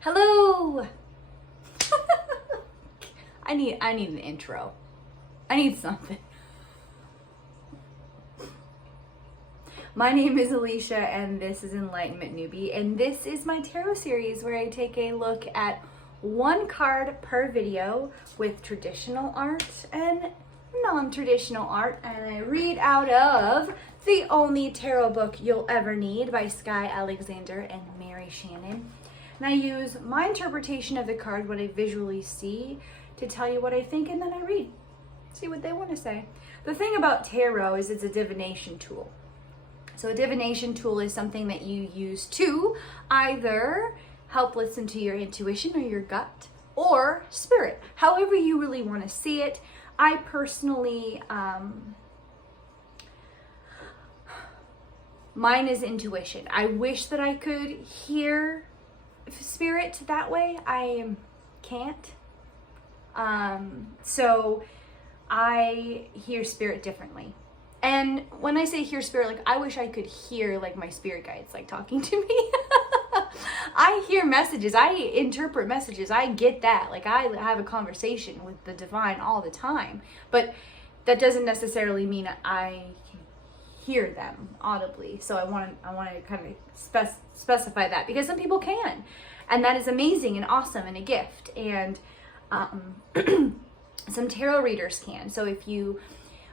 Hello! I need an intro. I need something. My name is Alicia and this is Enlightenment Newbie, and this is my tarot series where I take a look at one card per video with traditional art and non-traditional art, and I read out of The Only Tarot Book You'll Ever Need by Sky Alexander and Mary Shannon. And I use my interpretation of the card, what I visually see, to tell you what I think, and then I read. See what they want to say. The thing about tarot is it's a divination tool. So a divination tool is something that you use to either help listen to your intuition or your gut, or spirit, however you really want to see it. I personally, mine is intuition. I wish that I could hear spirit that way. I can't. So I hear spirit differently. And when I say hear spirit, like, I wish I could hear like my spirit guides like talking to me. I hear messages, I interpret messages, I get that. Like, I have a conversation with the divine all the time, but that doesn't necessarily mean I can hear them audibly. So I want to kind of specify that, because some people can, and that is amazing and awesome and a gift. And some tarot readers can. So if you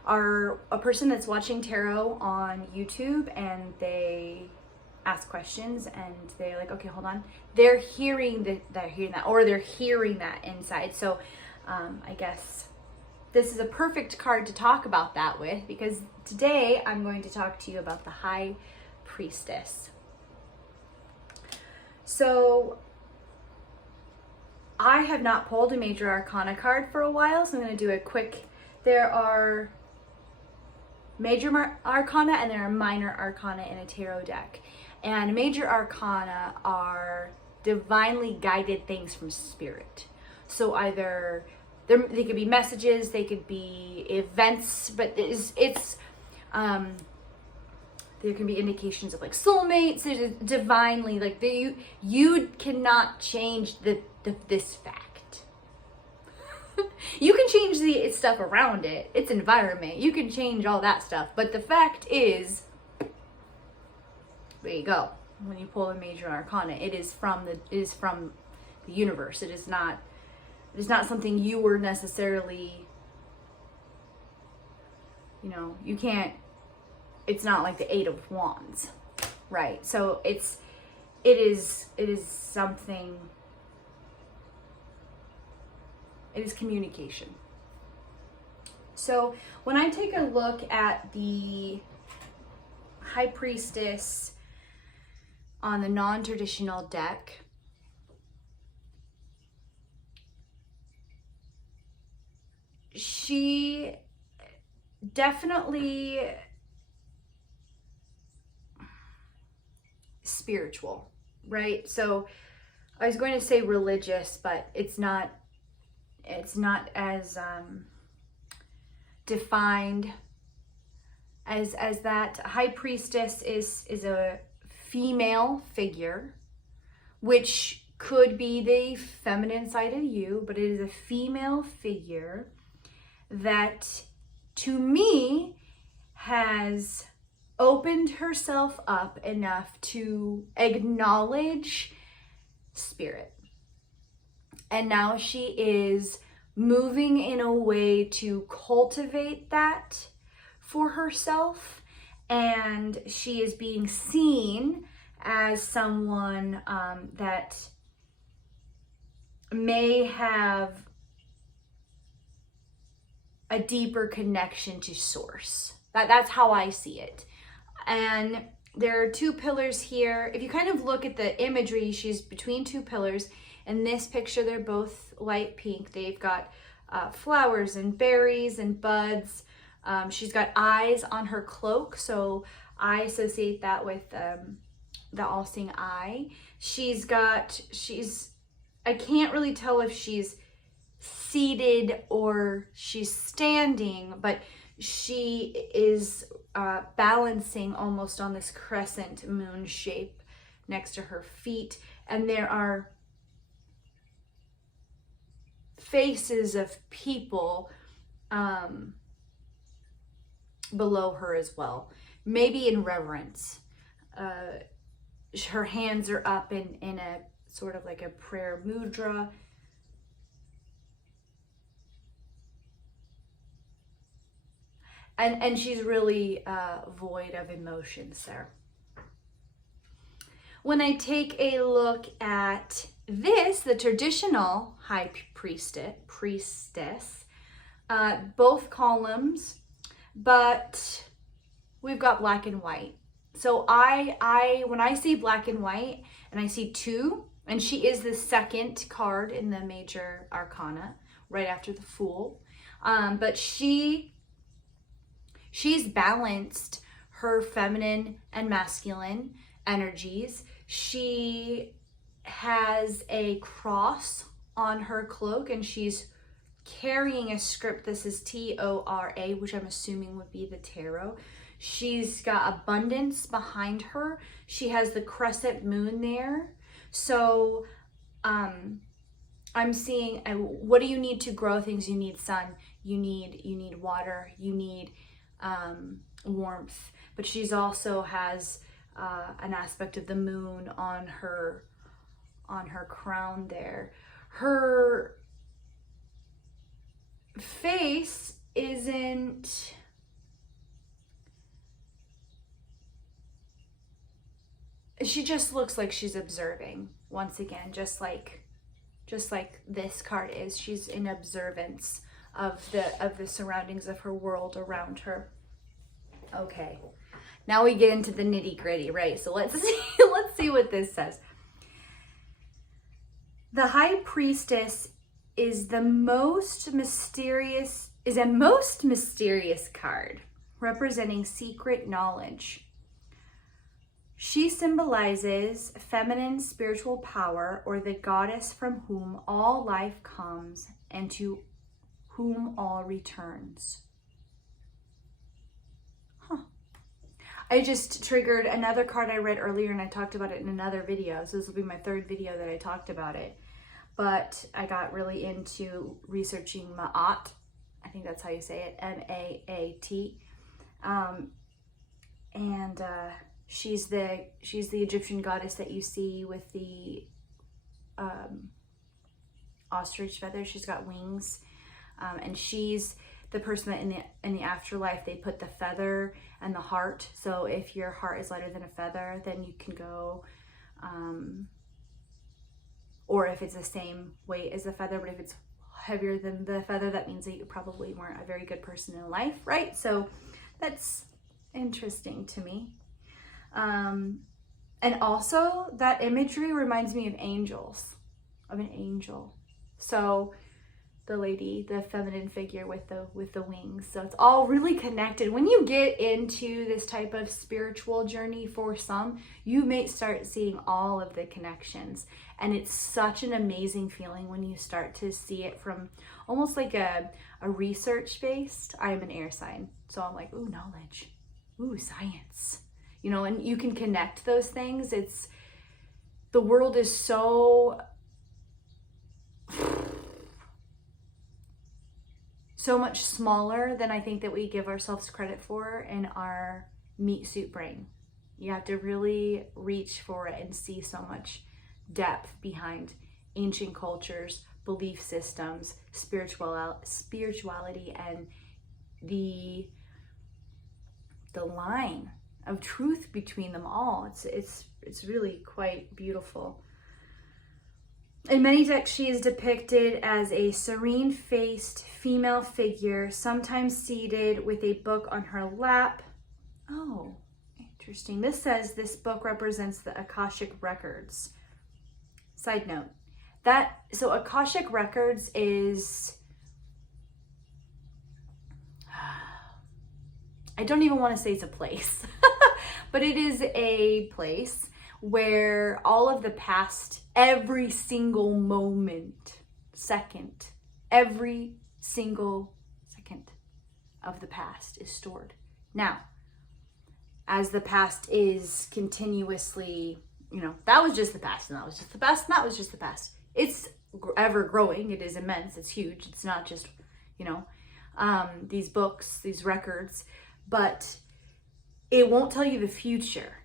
are a person that's watching tarot on YouTube and they ask questions and they're like, okay, hold on, they're hearing that, or they're hearing that inside. So I guess this is a perfect card to talk about that with, because today I'm going to talk to you about the High Priestess. So I have not pulled a major arcana card for a while, so I'm going to do a quick. There are major arcana and there are minor arcana in a tarot deck. And major arcana are divinely guided things from spirit. So either they could be messages, they could be events, but it's there can be indications of like soulmates. It's divinely, like, you cannot change this fact. You can change the stuff around it, its environment. You can change all that stuff, but the fact is, there you go. When you pull a major arcana, it is from the universe. It is not something you were necessarily, you can't. It's not like the Eight of Wands, right? So it is something. It is communication. So when I take a look at the High Priestess on the non-traditional deck, she definitely spiritual, right? So I was going to say religious, but it's not as defined as that. High Priestess is a female figure, which could be the feminine side of you, but it is a female figure that, to me, has opened herself up enough to acknowledge spirit. And now she is moving in a way to cultivate that for herself. And she is being seen as someone that may have a deeper connection to source. That's how I see it. And there are two pillars here. If you kind of look at the imagery, she's between two pillars. In this picture, they're both light pink. They've got flowers and berries and buds. She's got eyes on her cloak, so I associate that with the all-seeing eye. I can't really tell if she's seated or she's standing, but she is balancing almost on this crescent moon shape next to her feet. And there are faces of people below her as well, maybe in reverence. Her hands are up in a sort of like a prayer mudra. And she's really void of emotions there. When I take a look at this, the traditional High Priestess, both columns, but we've got black and white. So when I see black and white and I see 2, and she is the second card in the major arcana, right after the Fool, but she's balanced her feminine and masculine energies. She has a cross on her cloak, and she's carrying a script. This is T-O-R-A, which I'm assuming would be the tarot. She's got abundance behind her. She has the crescent moon there. So I'm seeing, what do you need to grow things? You need sun, you need water, you need warmth. But she's also has an aspect of the moon on her crown there. Her face isn't, she just looks like she's observing once again, just like this card is. She's in observance of the surroundings of her world around her. Okay, now we get into the nitty-gritty, right? So let's see what this says. The High Priestess is a most mysterious card representing secret knowledge. She symbolizes feminine spiritual power, or the goddess from whom all life comes and to whom all returns. I just triggered another card I read earlier, and I talked about it in another video. So this will be my 3rd video that I talked about it. But I got really into researching Ma'at. I think that's how you say it, M-A-A-T. She's the Egyptian goddess that you see with the ostrich feathers. She's got wings, and she's the person that in the afterlife they put the feather and the heart. So if your heart is lighter than a feather, then you can go, or if it's the same weight as the feather, but if it's heavier than the feather, that means that you probably weren't a very good person in life, right? So that's interesting to me. And also that imagery reminds me of angels, of an angel. So the lady, the feminine figure with the wings. So it's all really connected. When you get into this type of spiritual journey, for some, you may start seeing all of the connections. And it's such an amazing feeling when you start to see it from almost like a research based. I'm an air sign, so I'm like, ooh, knowledge, ooh, science, you know, and you can connect those things. The world is so much smaller than I think that we give ourselves credit for in our meat suit brain. You have to really reach for it and see so much depth behind ancient cultures, belief systems, spirituality, and the line of truth between them all. It's really quite beautiful. In many texts, she is depicted as a serene-faced female figure, sometimes seated with a book on her lap. Oh, interesting. This says this book represents the Akashic Records. Side note, so Akashic Records is, I don't even want to say it's a place, but it is a place where all of the past, every single second of the past is stored. Now, as the past is continuously, that was just the past, and that was just the past, and that was just the past. It's ever growing. It is immense. It's huge. It's not just, you know, these books, these records, but it won't tell you the future.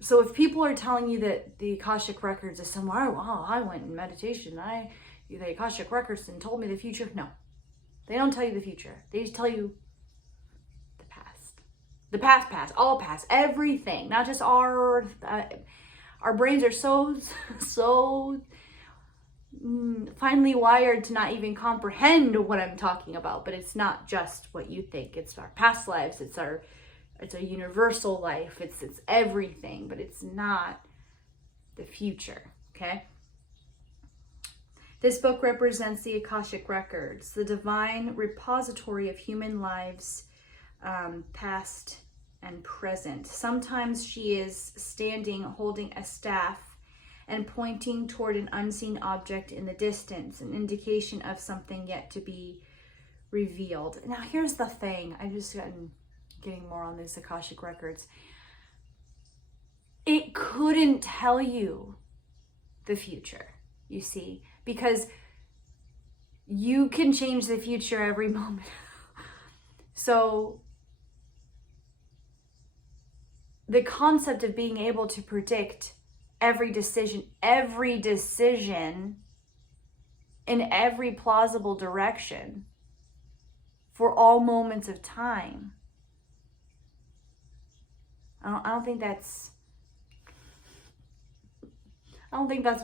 So if people are telling you that the Akashic Records is somewhere, wow, I went in meditation, the Akashic Records and told me the future. No, they don't tell you the future. They just tell you the past. The past, all past, everything, not just our brains are so finely wired to not even comprehend what I'm talking about, but it's not just what you think. It's our past lives, it's a universal life, it's everything, but it's not the future, okay? This book represents the Akashic Records, the divine repository of human lives, past and present. Sometimes she is standing holding a staff and pointing toward an unseen object in the distance, an indication of something yet to be revealed. Now here's the thing, I just getting more on these Akashic Records. It couldn't tell you the future, you see, because you can change the future every moment. So the concept of being able to predict every decision in every plausible direction for all moments of time, I don't think that's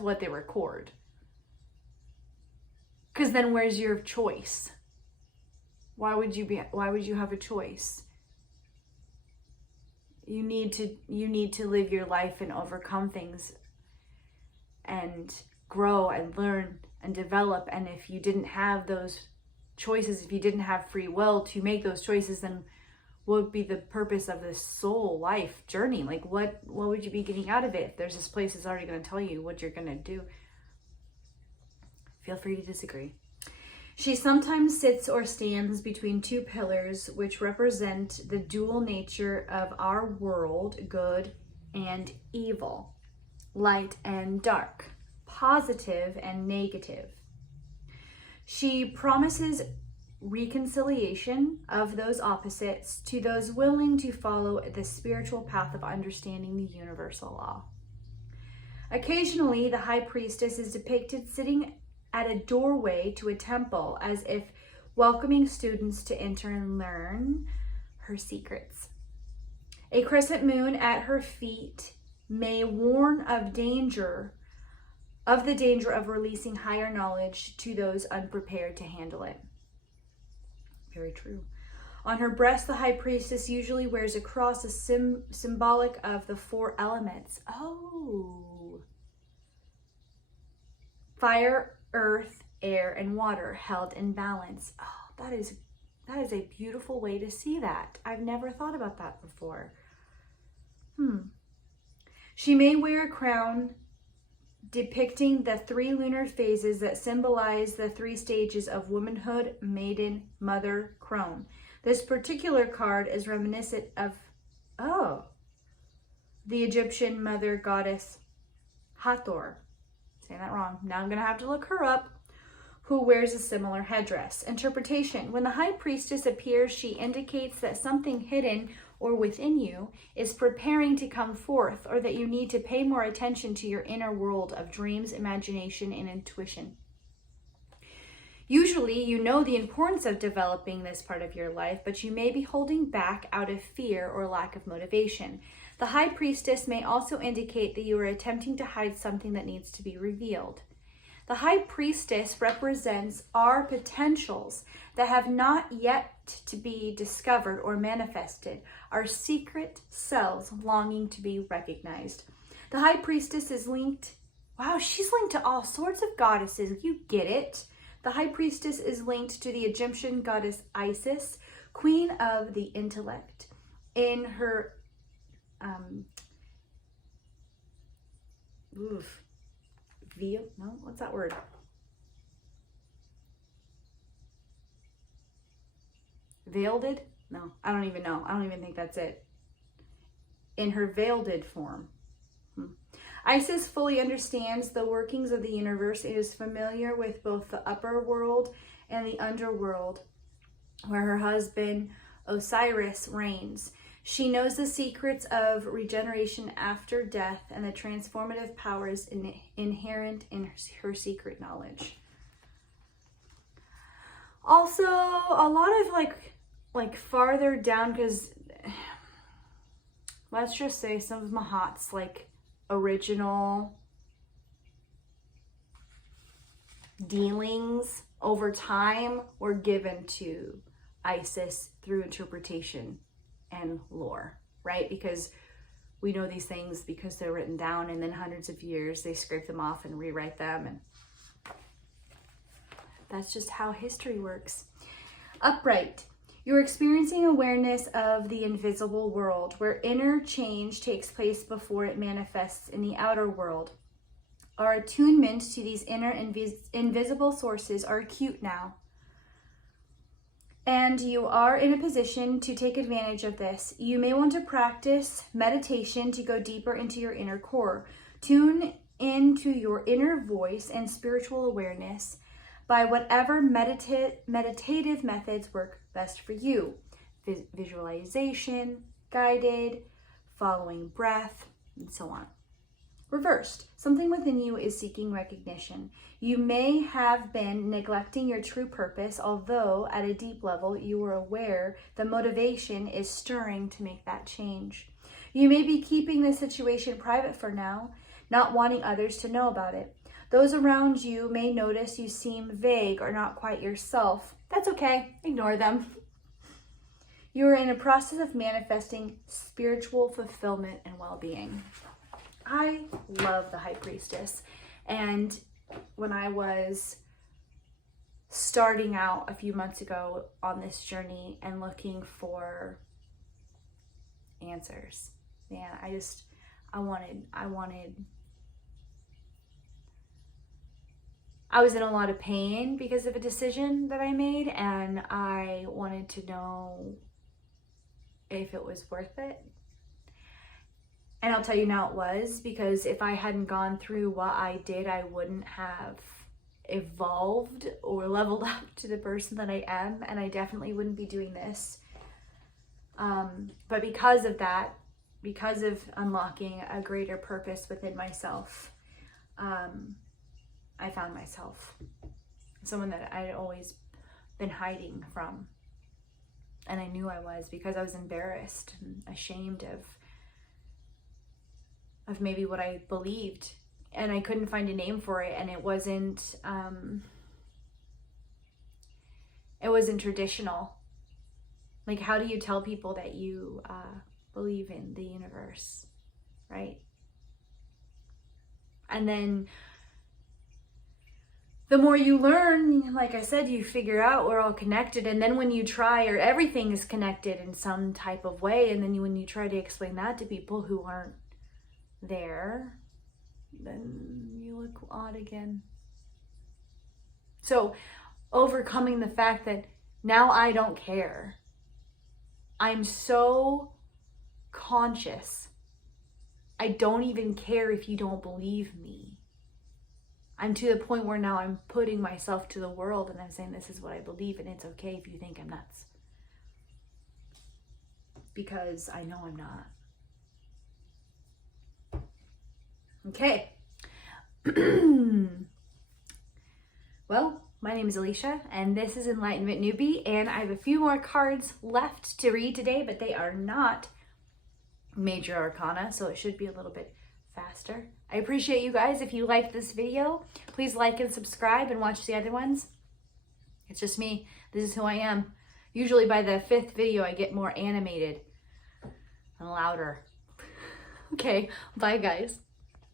what they record. Because then where's your choice? Why would you have a choice? You need to live your life and overcome things and grow and learn and develop. And if you didn't have those choices, if you didn't have free will to make those choices, then what would be the purpose of this soul life journey? Like what would you be getting out of it if there's this place that's already going to tell you what you're going to do? Feel free to disagree. She sometimes sits or stands between two pillars which represent the dual nature of our world, good and evil, light and dark, positive and negative. She promises reconciliation of those opposites to those willing to follow the spiritual path of understanding the universal law. Occasionally, the High Priestess is depicted sitting at a doorway to a temple as if welcoming students to enter and learn her secrets. A crescent moon at her feet may warn of the danger of releasing higher knowledge to those unprepared to handle it. Very true. On her breast, the High Priestess usually wears a cross, symbolic of the four elements. Oh. Fire, earth, air, and water held in balance. Oh, that is a beautiful way to see that. I've never thought about that before. She may wear a crown depicting the three lunar phases that symbolize the three stages of womanhood, maiden, mother, crone. This particular card is reminiscent of, the Egyptian mother goddess Hathor. Saying that wrong. Now I'm going to have to look her up. Who wears a similar headdress. Interpretation. When the High Priestess appears, she indicates that something hidden or within you is preparing to come forth, or that you need to pay more attention to your inner world of dreams, imagination, and intuition. Usually, you know the importance of developing this part of your life, but you may be holding back out of fear or lack of motivation. The High Priestess may also indicate that you are attempting to hide something that needs to be revealed. The High Priestess represents our potentials that have not yet to be discovered or manifested, our secret selves longing to be recognized. The High Priestess is linked, she's linked to all sorts of goddesses, you get it. The High Priestess is linked to the Egyptian goddess Isis, queen of the intellect. In her what's that word? Veiled? No, I don't even know. I don't even think that's it. In her veiled form. Isis fully understands the workings of the universe. It is familiar with both the upper world and the underworld, where her husband Osiris reigns. She knows the secrets of regeneration after death and the transformative powers inherent in her secret knowledge. Also, a lot of like farther down, because let's just say some of Mahat's like original dealings over time were given to Isis through interpretation and lore, right? Because we know these things because they're written down, and then hundreds of years they scrape them off and rewrite them, and that's just how history works. Upright. You're experiencing awareness of the invisible world, where inner change takes place before it manifests in the outer world. Our attunement to these inner invisible sources are acute now. And you are in a position to take advantage of this. You may want to practice meditation to go deeper into your inner core. Tune into your inner voice and spiritual awareness by whatever meditative methods work best for you. Visualization, guided, following breath, and so on. Reversed. Something within you is seeking recognition. You may have been neglecting your true purpose, although at a deep level you are aware the motivation is stirring to make that change. You may be keeping the situation private for now, not wanting others to know about it. Those around you may notice you seem vague or not quite yourself. That's okay. Ignore them. You are in a process of manifesting spiritual fulfillment and well-being. I love the High Priestess. And when I was starting out a few months ago on this journey and looking for answers, man, I was in a lot of pain because of a decision that I made, and I wanted to know if it was worth it. And I'll tell you now it was, because if I hadn't gone through what I did, I wouldn't have evolved or leveled up to the person that I am, and I definitely wouldn't be doing this. But because of that, because of unlocking a greater purpose within myself, I found myself someone that I'd always been hiding from. And I knew I was, because I was embarrassed and ashamed of maybe what I believed, and I couldn't find a name for it, and it wasn't traditional. Like, how do you tell people that you believe in the universe, right? And then the more you learn, like I said, you figure out we're all connected. And then when you try, or everything is connected in some type of way, and then when you try to explain that to people who aren't there, then you look odd again. So overcoming the fact that now I don't care. I'm so conscious. I don't even care if you don't believe me. I'm to the point where now I'm putting myself to the world and I'm saying this is what I believe, and it's okay if you think I'm nuts. Because I know I'm not. Okay. Well, my name is Alicia, and this is Enlightenment Newbie, and I have a few more cards left to read today, but they are not major arcana, so it should be a little bit faster. I appreciate you guys. If you liked this video, please like and subscribe and watch the other ones. It's just me. This is who I am. Usually by the 5th video, I get more animated and louder. Okay, bye guys.